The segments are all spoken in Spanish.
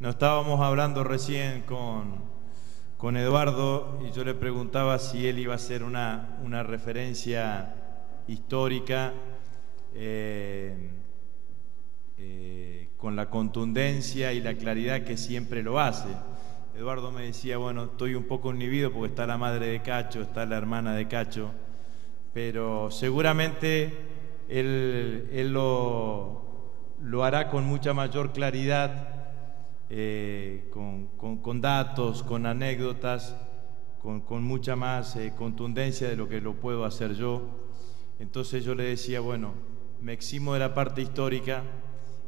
Nos estábamos hablando recién con Eduardo y yo le preguntaba si él iba a hacer una referencia histórica con la contundencia y la claridad que siempre lo hace. Eduardo me decía, bueno, estoy un poco inhibido porque está la madre de Cacho, está la hermana de Cacho, pero seguramente él lo hará con mucha mayor claridad, con datos, con anécdotas, con mucha más contundencia de lo que lo puedo hacer yo. Entonces yo le decía, bueno, me eximo de la parte histórica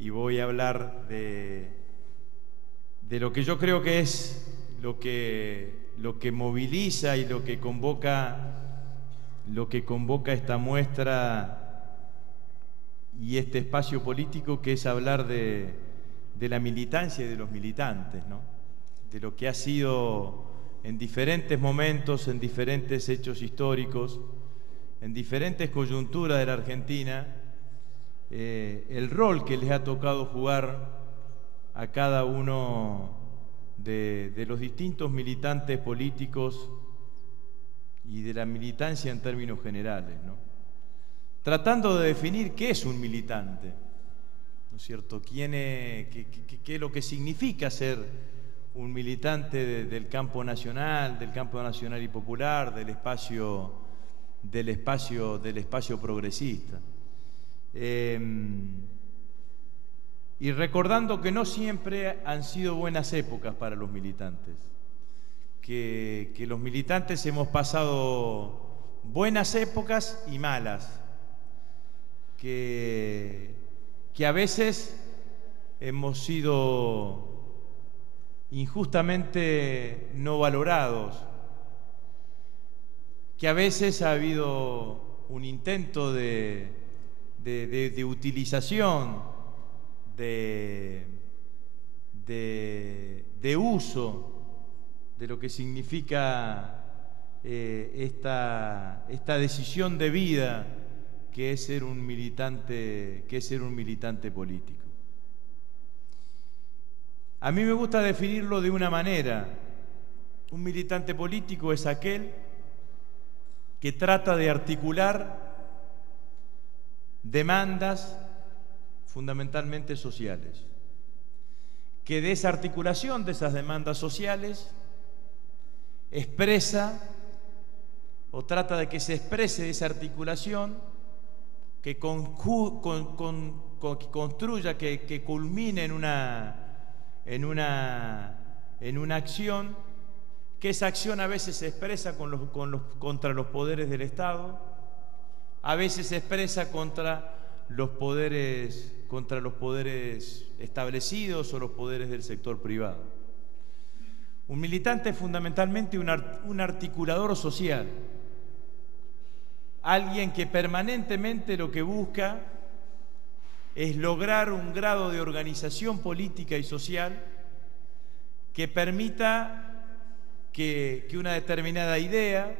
y voy a hablar de lo que yo creo que es lo que moviliza y lo que convoca esta muestra y este espacio político, que es hablar de la militancia y de los militantes, ¿no? De lo que ha sido en diferentes momentos, en diferentes hechos históricos, en diferentes coyunturas de la Argentina, el rol que les ha tocado jugar a cada uno de los distintos militantes políticos y de la militancia en términos generales, ¿no? Tratando de definir qué es un militante, ¿no es cierto? ¿Qué es lo que significa ser un militante del campo nacional y popular, del espacio progresista? Y recordando que no siempre han sido buenas épocas para los militantes, que los militantes hemos pasado buenas épocas y malas, que a veces hemos sido injustamente no valorados, que a veces ha habido un intento de utilización, de uso de lo que significa esta decisión de vida que es ser un militante político. A mí me gusta definirlo de una manera. Un militante político es aquel que trata de articular demandas fundamentalmente sociales, que de esa articulación de esas demandas sociales expresa o trata de que se exprese esa articulación, que construya, que culmine en una acción, que esa acción a veces se expresa contra los poderes del Estado, a veces se expresa contra los poderes establecidos o los poderes del sector privado. Un militante es fundamentalmente un articulador social, alguien que permanentemente lo que busca es lograr un grado de organización política y social que permita que una determinada idea,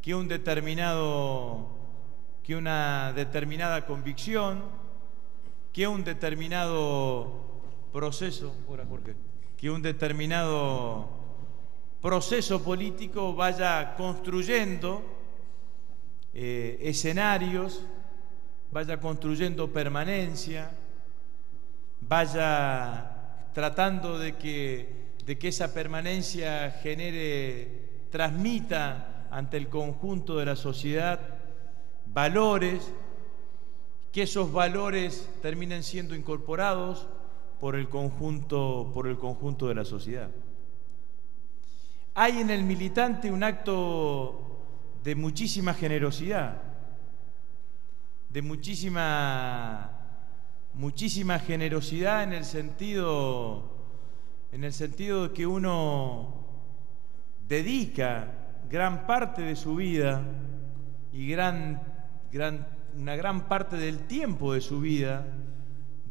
que una determinada convicción, que un determinado proceso, político vaya construyendo escenarios, vaya construyendo permanencia, vaya tratando de que esa permanencia transmita ante el conjunto de la sociedad valores, que esos valores terminen siendo incorporados por el conjunto de la sociedad. Hay en el militante un acto de muchísima generosidad, de muchísima generosidad en el sentido de que uno dedica gran parte de su vida y una gran parte del tiempo de su vida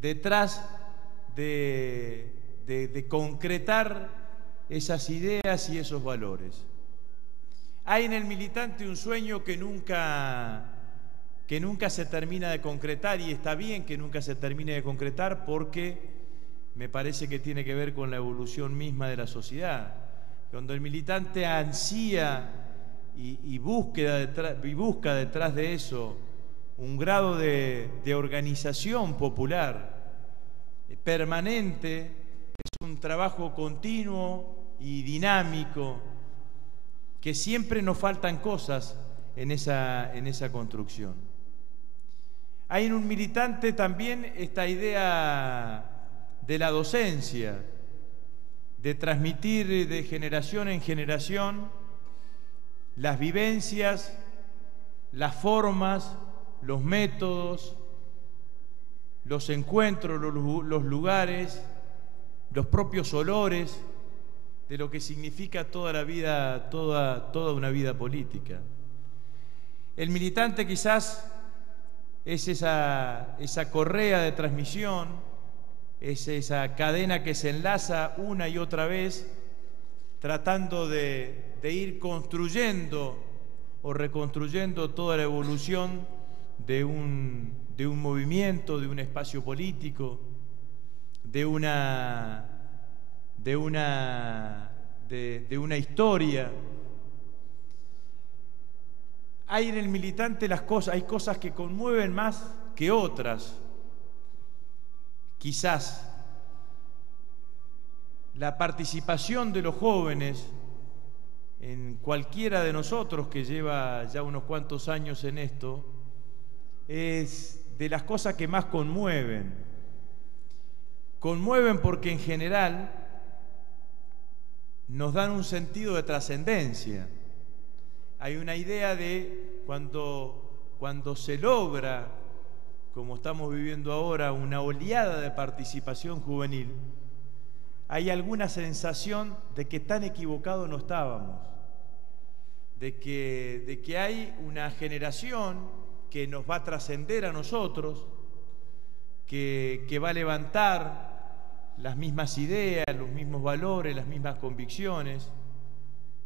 detrás de concretar esas ideas y esos valores. Hay en el militante un sueño que nunca se termina de concretar, y está bien que nunca se termine de concretar, porque me parece que tiene que ver con la evolución misma de la sociedad. Cuando el militante ansía y busca detrás de eso un grado de organización popular permanente, es un trabajo continuo y dinámico, que siempre nos faltan cosas en esa construcción. Hay en un militante también esta idea de la docencia, de transmitir de generación en generación las vivencias, las formas, los métodos, los encuentros, los lugares, los propios olores de lo que significa toda la vida, toda una vida política. El militante quizás es esa correa de transmisión, es esa cadena que se enlaza una y otra vez, tratando de ir construyendo o reconstruyendo toda la evolución de un movimiento, de un espacio político, de una historia. Hay en el militante hay cosas que conmueven más que otras. Quizás la participación de los jóvenes en cualquiera de nosotros que lleva ya unos cuantos años en esto es de las cosas que más conmueven. Conmueven porque en general nos dan un sentido de trascendencia. Hay una idea de cuando se logra, como estamos viviendo ahora, una oleada de participación juvenil, hay alguna sensación de que tan equivocados no estábamos, de que hay una generación que nos va a trascender a nosotros, que va a levantar las mismas ideas, los mismos valores, las mismas convicciones,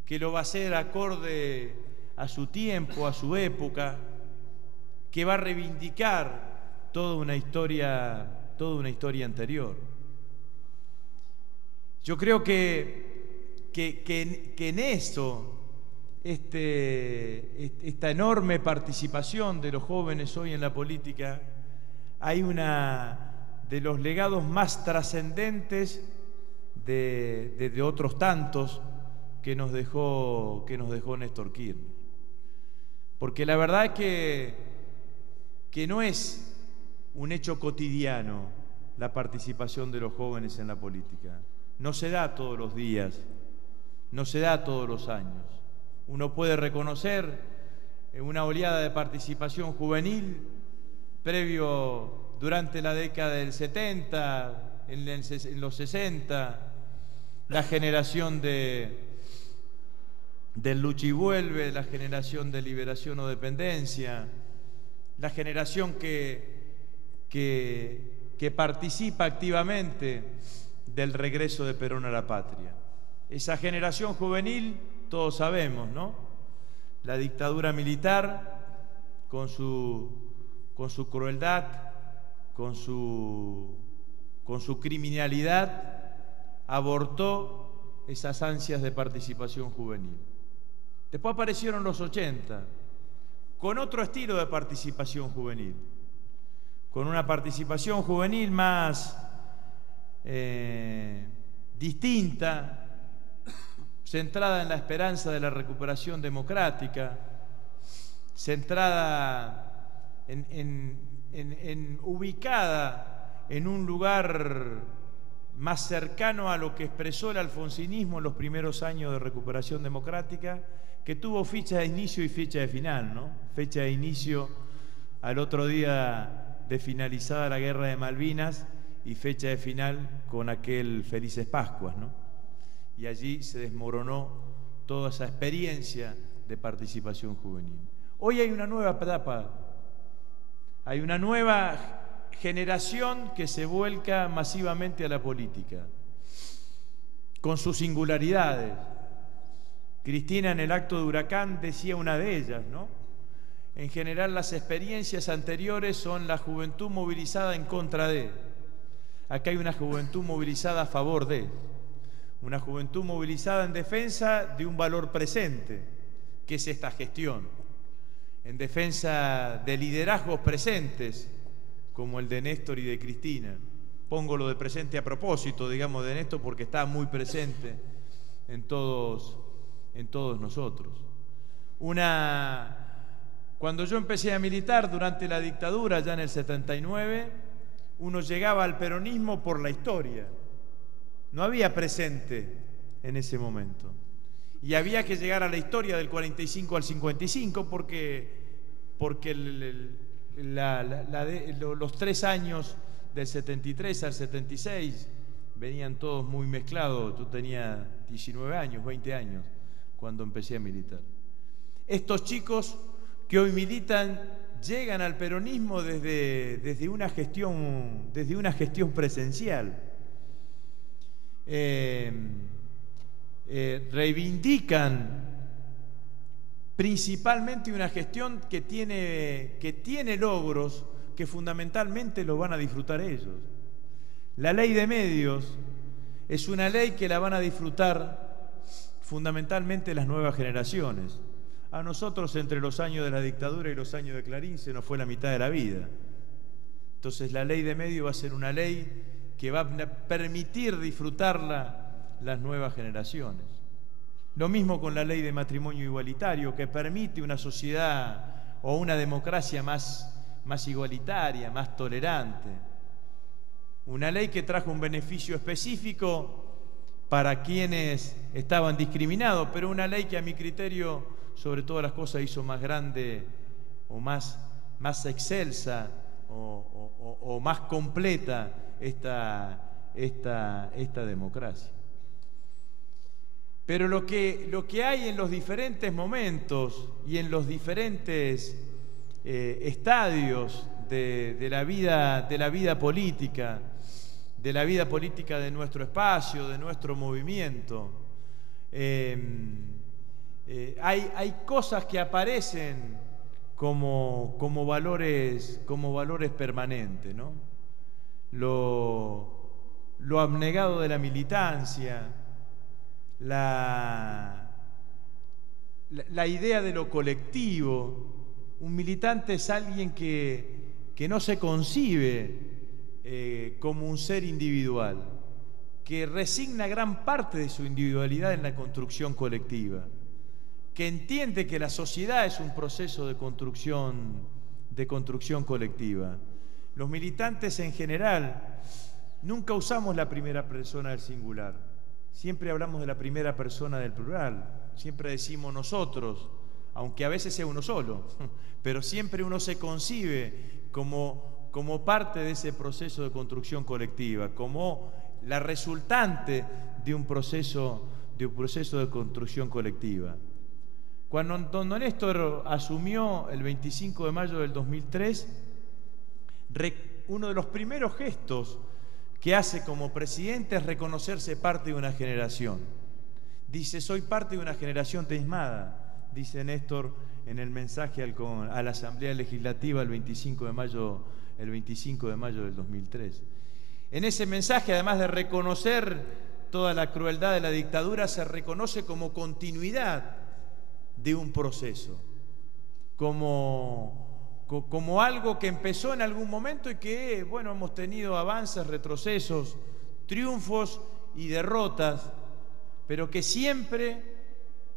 que lo va a hacer acorde a su tiempo, a su época, que va a reivindicar toda una historia anterior. Yo creo que en eso, esta enorme participación de los jóvenes hoy en la política, hay una de los legados más trascendentes de otros tantos que nos dejó Néstor Kirchner. Porque la verdad es que no es un hecho cotidiano la participación de los jóvenes en la política. No se da todos los días, no se da todos los años. Uno puede reconocer una oleada de participación juvenil durante la década del 70, en los 60, la generación del Lucha y Vuelve, la generación de Liberación o Dependencia, la generación que participa activamente del regreso de Perón a la patria. Esa generación juvenil, todos sabemos, ¿no? La dictadura militar, con su crueldad, con su criminalidad, abortó esas ansias de participación juvenil. Después aparecieron los 80, con otro estilo de participación juvenil, con una participación juvenil más distinta, centrada en la esperanza de la recuperación democrática, centrada ubicada en un lugar más cercano a lo que expresó el alfonsinismo en los primeros años de recuperación democrática, que tuvo fecha de inicio y fecha de final, ¿no? Fecha de inicio al otro día de finalizada la Guerra de Malvinas y fecha de final con aquel Felices Pascuas, ¿no? Y allí se desmoronó toda esa experiencia de participación juvenil. Hoy hay una nueva etapa, hay una nueva generación que se vuelca masivamente a la política, con sus singularidades. Cristina en el acto de Huracán decía una de ellas, ¿no? En general las experiencias anteriores son la juventud movilizada en contra de. acá hay una juventud movilizada a favor de, una juventud movilizada en defensa de un valor presente, que es esta gestión, en defensa de liderazgos presentes, como el de Néstor y de Cristina. Pongo lo de presente a propósito, digamos, de Néstor, porque está muy presente en todos nosotros. Cuando yo empecé a militar durante la dictadura, ya en el 79, uno llegaba al peronismo por la historia. No había presente en ese momento. Y había que llegar a la historia del 45 al 55 porque los 3 años del 73 al 76 venían todos muy mezclados. Yo tenía 19 años, 20 años cuando empecé a militar. Estos chicos que hoy militan llegan al peronismo desde una gestión presencial. Reivindican principalmente una gestión que tiene logros que fundamentalmente los van a disfrutar ellos. La ley de medios es una ley que la van a disfrutar fundamentalmente las nuevas generaciones. A nosotros, entre los años de la dictadura y los años de Clarín, se nos fue la mitad de la vida. Entonces la ley de medios va a ser una ley que va a permitir disfrutarla las nuevas generaciones. Lo mismo con la ley de matrimonio igualitario, que permite una sociedad o una democracia más igualitaria, más tolerante. Una ley que trajo un beneficio específico para quienes estaban discriminados, pero una ley que a mi criterio, sobre todas las cosas, hizo más grande o más excelsa o más completa esta democracia. Pero lo que hay en los diferentes momentos y en los diferentes estadios de la vida política, de nuestro espacio, de nuestro movimiento, hay cosas que aparecen como valores permanentes, ¿no? Lo abnegado de la militancia, la idea de lo colectivo. Un militante es alguien que no se concibe como un ser individual, que resigna gran parte de su individualidad en la construcción colectiva, que entiende que la sociedad es un proceso de construcción colectiva. Los militantes en general nunca usamos la primera persona del singular, siempre hablamos de la primera persona del plural, siempre decimos nosotros, aunque a veces sea uno solo, pero siempre uno se concibe como parte de ese proceso de construcción colectiva, como la resultante de un proceso de construcción colectiva. Cuando don Néstor asumió el 25 de mayo del 2003, uno de los primeros gestos que hace como presidente es reconocerse parte de una generación. Dice: soy parte de una generación diezmada, dice Néstor en el mensaje a la Asamblea Legislativa el 25 de mayo del 2003. En ese mensaje, además de reconocer toda la crueldad de la dictadura, se reconoce como continuidad de un proceso, como algo que empezó en algún momento y que, bueno, hemos tenido avances, retrocesos, triunfos y derrotas, pero que siempre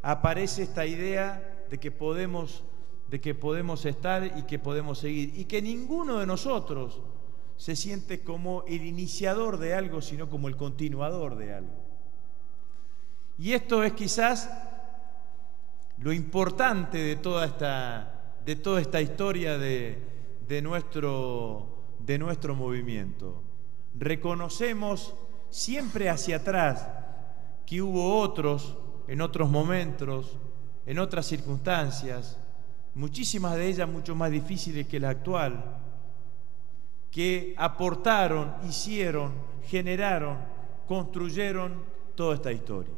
aparece esta idea de que podemos estar y que podemos seguir, y que ninguno de nosotros se siente como el iniciador de algo, sino como el continuador de algo. Y esto es quizás lo importante de toda esta historia de nuestro movimiento. Reconocemos siempre hacia atrás que hubo otros, en otros momentos, en otras circunstancias, muchísimas de ellas mucho más difíciles que la actual, que aportaron, hicieron, generaron, construyeron toda esta historia.